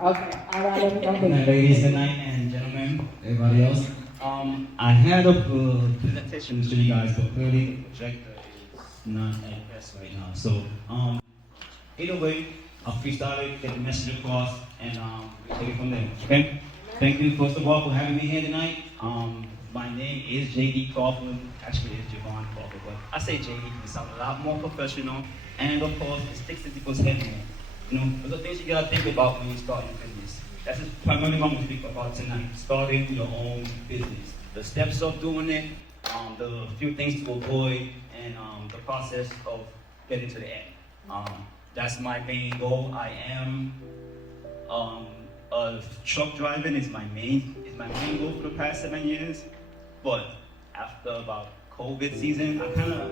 Okay, all right, everybody. Good night, ladies, good night, and gentlemen, everybody else. I had a presentation to show you guys, but clearly the projector is not at best right now. So, either way, I'll freestyle it, get the message across, and we'll take it from there. Okay? Thank you, first of all, for having me here tonight. My name is J.D. Crawford. Actually, it's Javon Crawford, but I say J.D. because it sounds a lot more professional, and of course, it sticks to people's head more. You know, those are things you gotta think about when you start your business. That's just primarily what I'm gonna speak about tonight. Starting your own business. The steps of doing it, the few things to avoid, and the process of getting to the end. That's my main goal. I am truck driving is my main goal for the past 7 years. But after about COVID season, I kind of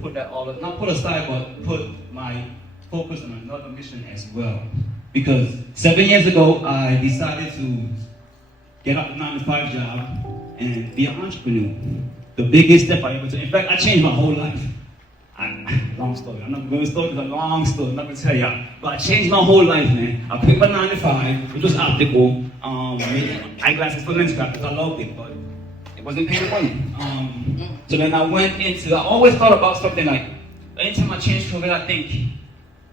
put that not put aside, but put my focus on another mission as well. Because 7 years ago, I decided to get out the 9-to-5 job and be an entrepreneur. The biggest step I ever took. In fact, I changed my whole life. Long story. I'm not going to start. It's a long story. I'm not going to tell y'all. But I changed my whole life, man. I quit my 9-to-5, which was optical. Eyeglasses for lens crafters. I loved it, but it wasn't paying money. So then I always thought about something like, anytime I change career, I think,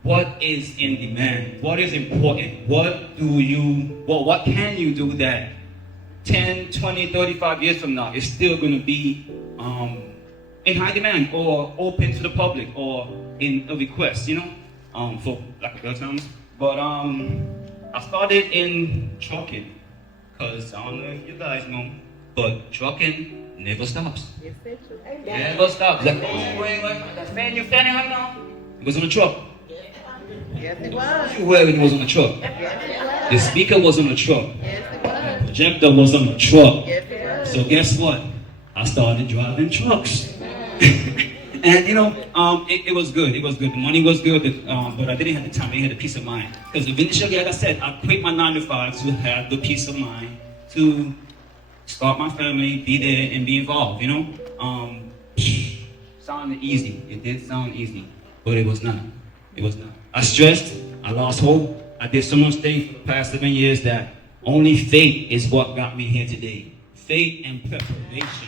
what is in demand? What is important? What can you do that 10, 20, 35 years from now is still going to be in high demand or open to the public or in a request, you know, for lack of better terms. But I started in trucking because I don't know if you guys know, but trucking never stops. Yes, it should. Never stops. That fan you're standing right now, it was on the truck. Yes, it was. You wearing was on the truck. Yes, The speaker was on the truck. it was. The projector was on the truck. Yes, it was. So guess what? I started driving trucks. And you know, it was good. It was good. The money was good, but I didn't have the time. I had the peace of mind. Because eventually, like I said, I quit my 9-to-5 to have the peace of mind to start my family, be there, and be involved. You know, sounded easy. It did sound easy, but it was not. It was not. I stressed. I lost hope. I did so much things for the past 7 years that only faith is what got me here today. Faith and preparation.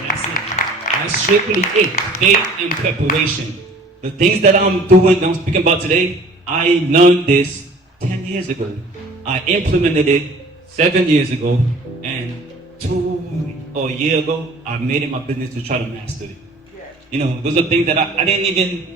That's it. I strictly it. Faith and preparation. The things that I'm doing, that I'm speaking about today, I learned this 10 years ago. I implemented it 7 years ago, and 2 or a year ago, I made it my business to try to master it. You know, those are things that I didn't even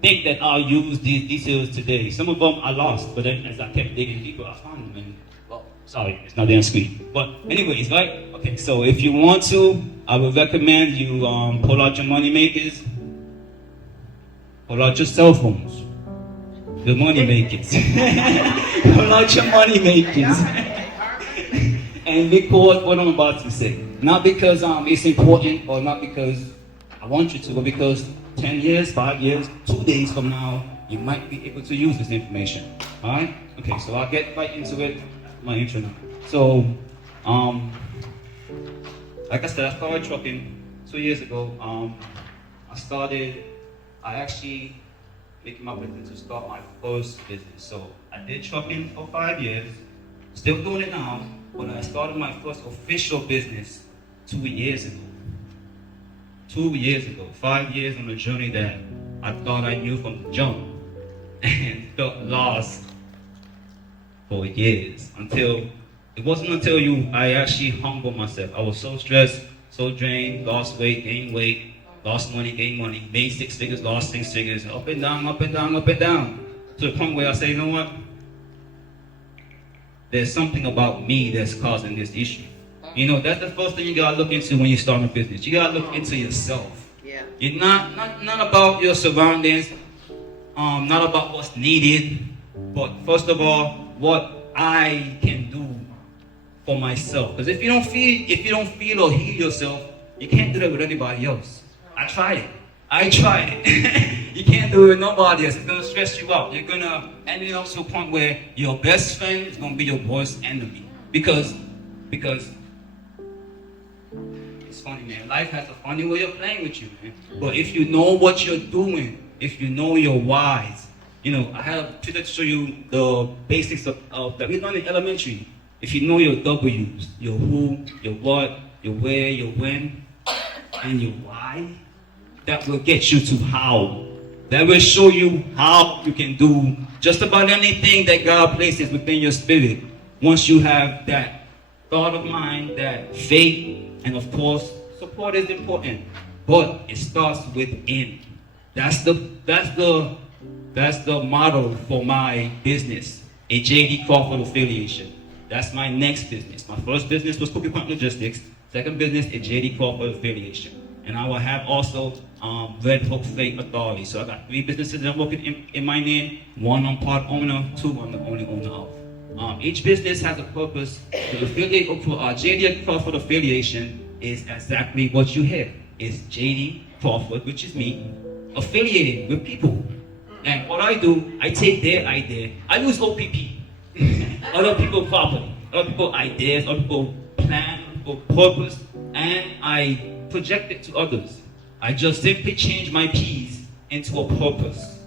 think that I'll use these details today. Some of them I lost, but then as I kept digging deeper, I found them. And, well, sorry, it's not there on screen. But anyways, right? Okay, so if you want to, I would recommend you pull out your money makers, pull out your cell phones, the money makers. Pull out your money makers. And record what I'm about to say. Not because it's important or not because I want you to, but because 10 years, 5 years, 2 days from now, you might be able to use this information. Alright? Okay, so I'll get right into it, my intro now. So, like I said, I started trucking 2 years ago. I actually making my business to start my first business. So I did trucking for 5 years, still doing it now, but I started my first official business 2 years ago. 2 years ago, 5 years on a journey that I thought I knew from the jump and felt lost for years it wasn't until I actually humbled myself. I was so stressed, so drained, lost weight, gained weight, lost money, gained money, made 6 figures, lost 6 figures, up and down, up and down, up and down. To the point where I say, you know what? There's something about me that's causing this issue. You know, that's the first thing you gotta look into when you start a business. You gotta look into yourself. Yeah. You're not about your surroundings, not about what's needed, but first of all, what I can do for myself. Because if you don't feel or heal yourself, you can't do that with anybody else. I tried it. You can't do it with nobody else. It's gonna stress you out. You're gonna end up to a point where your best friend is gonna be your worst enemy. Because it's funny, man. Life has a funny way of playing with you, man. But if you know what you're doing, if you know your whys, I have to show you the basics of that we learned in elementary. If you know your W's, your who, your what, your where, your when, and your why, that will get you to how. That will show you how you can do just about anything that God places within your spirit. Once you have that thought of mind, that faith, and of course, support is important. But it starts within. That's the model for my business, a J.D. Crawford affiliation. That's my next business. My first business was Cookie Point Logistics. Second business, a J.D. Crawford affiliation. And I will have also Red Hook Faith Authority. So I got 3 businesses that I'm working in my name. 1 I'm part owner, 2 I'm the only owner of. Each business has a purpose. The affiliate for our J.D. Crawford affiliation is exactly what you hear. It's J.D. Crawford, which is me, affiliating with people. And what I do, I take their idea. I use OPP. Other people's property, other people's ideas, other people's plan, other people's purpose, and I project it to others. I just simply change my P's into a purpose.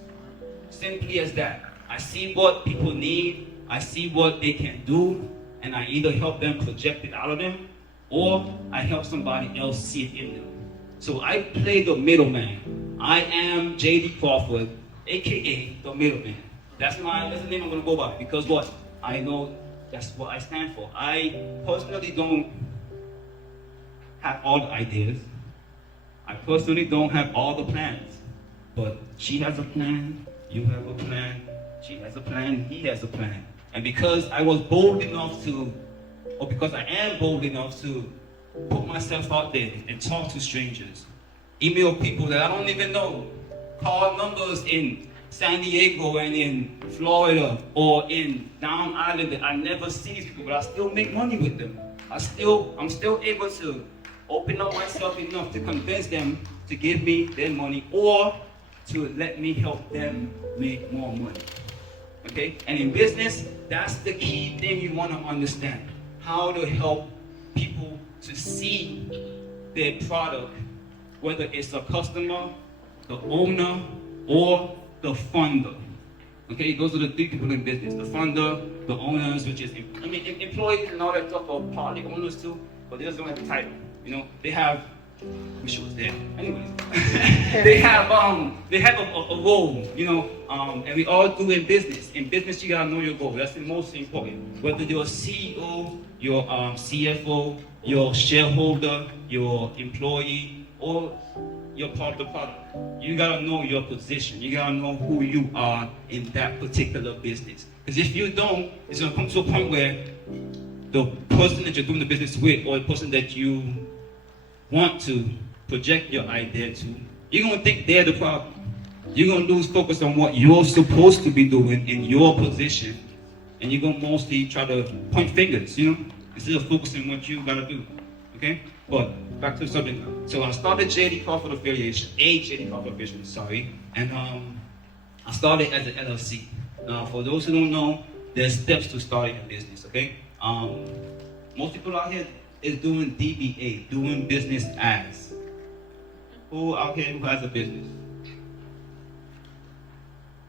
Simply as that. I see what people need, I see what they can do, and I either help them project it out of them, or I help somebody else see it in them. So I play the middleman. I am J.D. Crawford, aka the middleman. That's the name I'm gonna go by, because what? I know that's what I stand for. I personally don't have all the ideas. I personally don't have all the plans. But she has a plan, you have a plan, she has a plan, he has a plan. And because I was bold enough to, or because I am bold enough to put myself out there and talk to strangers, email people that I don't even know, call numbers in San Diego and in Florida or in Down Island that I never see these people, but I still make money with them. I'm still able to open up myself enough to convince them to give me their money or to let me help them make more money. Okay? And in business, that's the key thing you want to understand. How to help people to see their product, whether it's a customer, the owner, or the funder. Okay, those are the 3 people in business. The funder, the owners, which is, employees and all that stuff are partly owners too, but they just don't have the title. They have, wish it was there. Anyways, they have a role, and we all do in business. In business, you gotta know your goal. That's the most important. Whether you're a CEO, your CFO, your shareholder, your employee, or you're part of the product. You gotta know your position. You gotta know who you are in that particular business. Because if you don't, it's gonna come to a point where the person that you're doing the business with, or the person that you want to project your idea to, you're gonna think they're the problem. You're gonna lose focus on what you're supposed to be doing in your position, and you're gonna mostly try to point fingers, instead of focusing on what you gotta do. Okay? But back to the subject now. So I started J.D. Crawford affiliation, and I started as an LLC. Now, for those who don't know, there's steps to starting a business. Okay? Most people out here is doing DBA, doing business as. Who out here who has a business?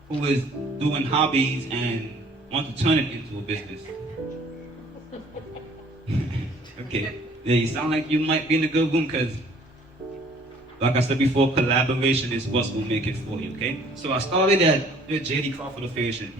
Who is doing hobbies and want to turn it into a business? Okay. Yeah, you sound like you might be in a good room because, like I said before, collaboration is what will make it for you, okay? So I started at the J.D. Crawford affiliation.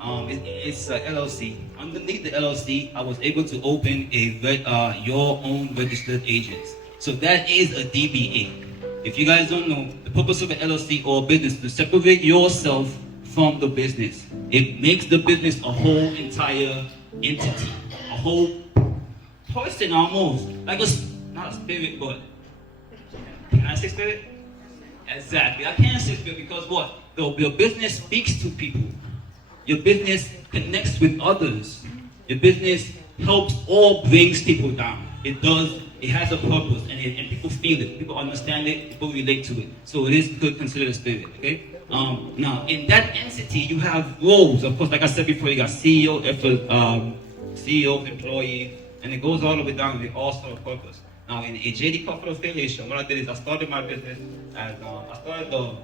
It's a LLC. Underneath the LLC, I was able to open your own registered agents. So that is a DBA. If you guys don't know, the purpose of an LLC or business is to separate yourself from the business. It makes the business a whole entire entity, a whole person almost, like not a spirit, but can I say spirit? Exactly, I can say spirit because what? Your business speaks to people. Your business connects with others. Your business helps or brings people down. It does. It has a purpose, and people feel it. People understand it. People relate to it. So it is good considered a spirit. Okay. Now in that entity, you have roles. Of course, like I said before, you got CEO, employee. And it goes all the way down, they all serve a purpose. Now in a J.D. Crawford affiliation, what I did is I started my business as, I started the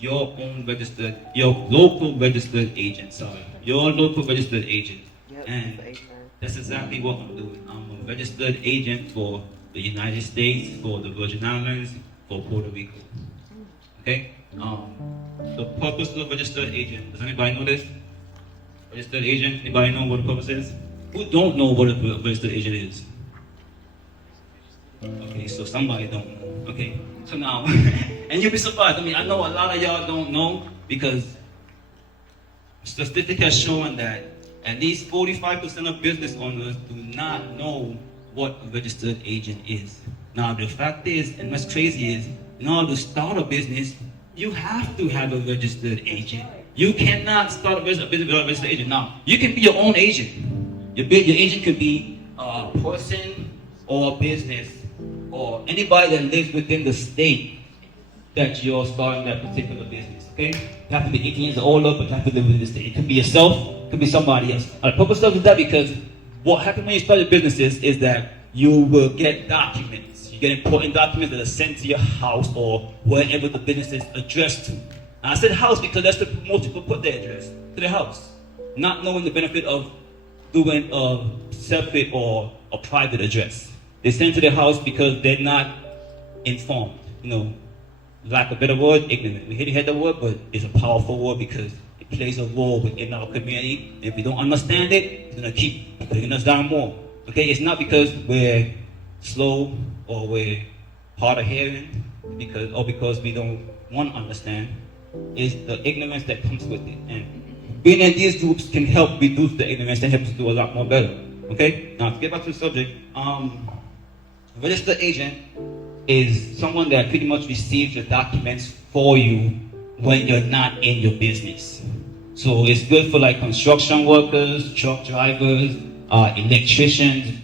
your own registered, your local registered agent, sorry. Your local registered agent. Yep, And that's that's exactly what I'm doing. I'm a registered agent for the United States, for the Virgin Islands, for Puerto Rico. Okay? The purpose of registered agent, does anybody know this? Registered agent, anybody know what the purpose is? Who don't know what a registered agent is? Okay, so somebody don't know. Okay, so now, and you'll be surprised. I mean, I know a lot of y'all don't know because statistics have shown that at least 45% of business owners do not know what a registered agent is. Now, the fact is, and what's crazy is, in order to start a business, you have to have a registered agent. You cannot start a business without a registered agent. Now, you can be your own agent. Your agent could be a person or a business or anybody that lives within the state that you're starting that particular business, okay? You have to be 18 years old, but you have to live within the state. It could be yourself, it could be somebody else. The purpose of that because what happens when you start your businesses is that you will get documents. You get important documents that are sent to your house or wherever the business is addressed to. And I said house because that's the most people put their address, to their house. Not knowing the benefit of doing a separate or a private address. They send to their house because they're not informed. You know, lack of a better word, ignorant. We hate that word, but it's a powerful word because it plays a role within our community. If we don't understand it, it's gonna keep putting us down more. Okay, it's not because we're slow or we're hard of hearing, because we don't want to understand. It's the ignorance that comes with it. And being in these groups can help reduce the ignorance and help us do a lot more better. Okay? Now to get back to the subject, registered agent is someone that pretty much receives the documents for you when you're not in your business. So it's good for like construction workers, truck drivers, electricians,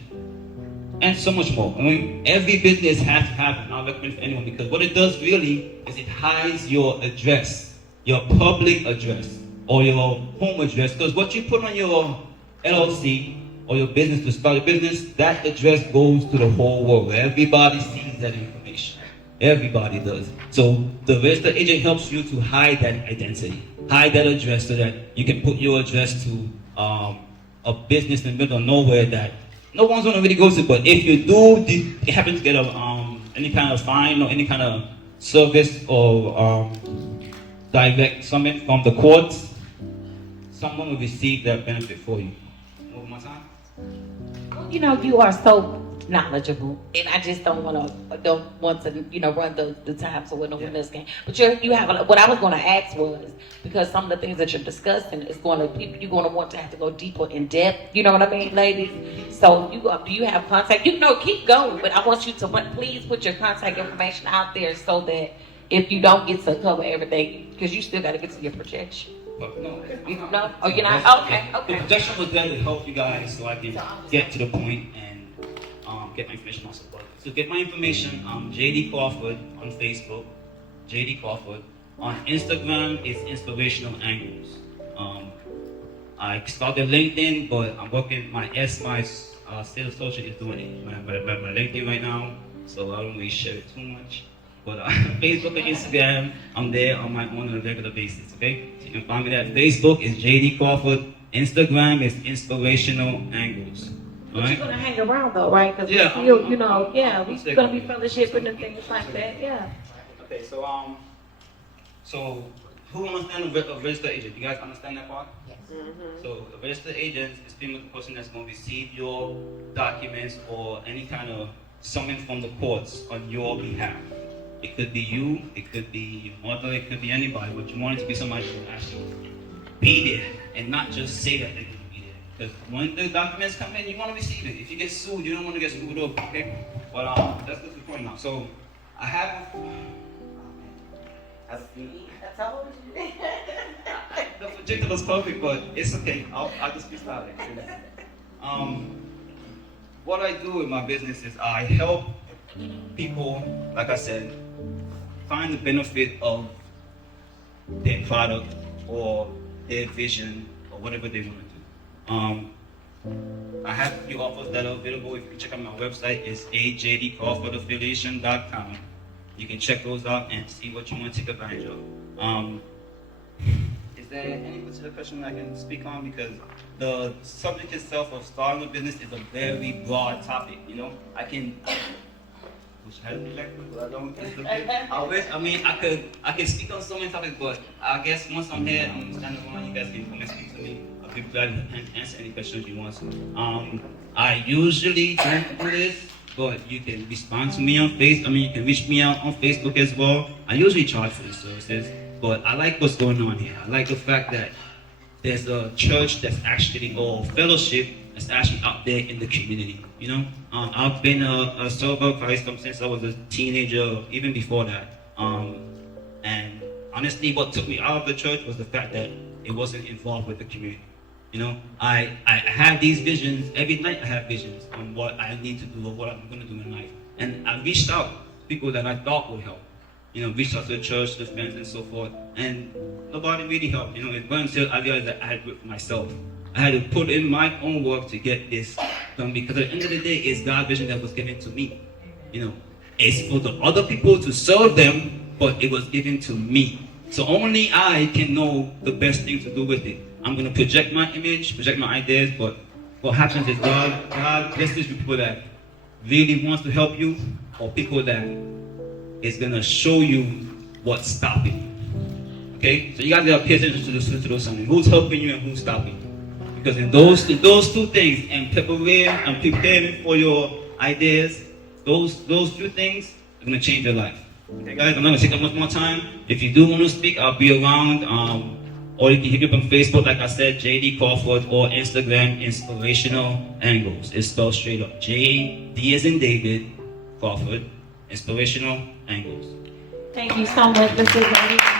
and so much more. I mean, every business has to have an recommend for anyone because what it does really is it hides your address, your public address, or your home address. Because what you put on your LLC or your business to start a business, that address goes to the whole world. Everybody sees that information. Everybody does. So the registered agent helps you to hide that identity, hide that address so that you can put your address to a business in the middle of nowhere that no one's gonna really go to. But if you do happen to get any kind of fine or any kind of service or direct summons from the courts, someone will receive that benefit for you. One more time. You know, you are so knowledgeable, and I just don't want to, you know, run the time so we're no one else can. But you have what I was going to ask was because some of the things that you're discussing is you're going to want to have to go deeper in depth. You know what I mean, ladies? So do you have contact? You know, keep going, but I want you to please put your contact information out there so that if you don't get to cover everything, because you still got to get to your projection. But no. No? Oh, you're not? Okay. The projection was there to help you guys so I can get to the point and get my information also. So get my information, JD Crawford on Facebook, JD Crawford. On Instagram, it's Inspirational Angles. I started LinkedIn, but I'm working, my sales associate is doing it. My LinkedIn right now, so I don't really share it too much. But Facebook and Instagram, I'm there on my own on a regular basis, okay? So you can find me at Facebook is JD Crawford. Instagram is Inspirational Angles. But Right? you're gonna hang around though, right? Because Yeah, we're I'm you know, we're gonna be I'm fellowshipping and things like that. Yeah. Okay, so who understands a registered agent? You guys understand that part? Yes. So a registered agent is pretty much the person that's going to receive your documents or any kind of summons from the courts on your behalf. It could be you, it could be your mother, it could be anybody, but you want it to be somebody who actually be there and not just say that they're going to be there. Because when the documents come in, you want to receive it. If you get sued, you don't want to get screwed up, okay? But that's the point now. So I have I told you. the projector was perfect, but it's okay. I'll just be starting. What I do in my business is I help people, like I said, find the benefit of their product or their vision or whatever they want to do. I have a few offers that are available. If you check out my website, it's ajdcrawfordaffiliation.com. You can check those out and see what you want to take advantage of. Is there any particular question I can speak on? Because the subject itself of starting a business is a very broad topic. You know, I can. Which has me like, but I don't. I wish. I mean, I could speak on so many topics, but I guess once I'm here, I'm standing around. You guys can come and speak to me. I'll be glad to answer any questions you want. I usually don't do this, but you can respond to me on Facebook. I mean, you can reach me out on Facebook as well. I usually charge for these services, but I like what's going on here. I like the fact that there's a church that's actually, or fellowship that's actually out there in the community. You know, I've been a server of Christ since I was a teenager, even before that. And honestly, what took me out of the church was the fact that it wasn't involved with the community. You know, I have these visions. Every night I have visions on what I need to do or what I'm going to do in life. And I reached out to people that I thought would help. You know, reached out to the church, the friends, and so forth. And nobody really helped. You know, it wasn't until I realized that I had to do it for myself. I had to put in my own work to get this done, because at the end of the day, it's God's vision that was given to me. You know, it's for the other people to serve them, but it was given to me. So only I can know the best thing to do with it. I'm going to project my image, project my ideas, but what happens is God blesses people that really wants to help you, or people that is going to show you what's stopping you. Okay? So you guys got to pay attention to those something. Who's helping you and who's stopping you? Because in those two things, and preparing for your ideas, those two things are going to change your life. Okay, guys, I'm not going to take up much more time. If you do want to speak, I'll be around. Or you can hit me up on Facebook, like I said, JD Crawford, or Instagram, Inspirational Angles. It's spelled straight up. JD as in David, Crawford, Inspirational Angles. Thank you so much, Mr. Brady.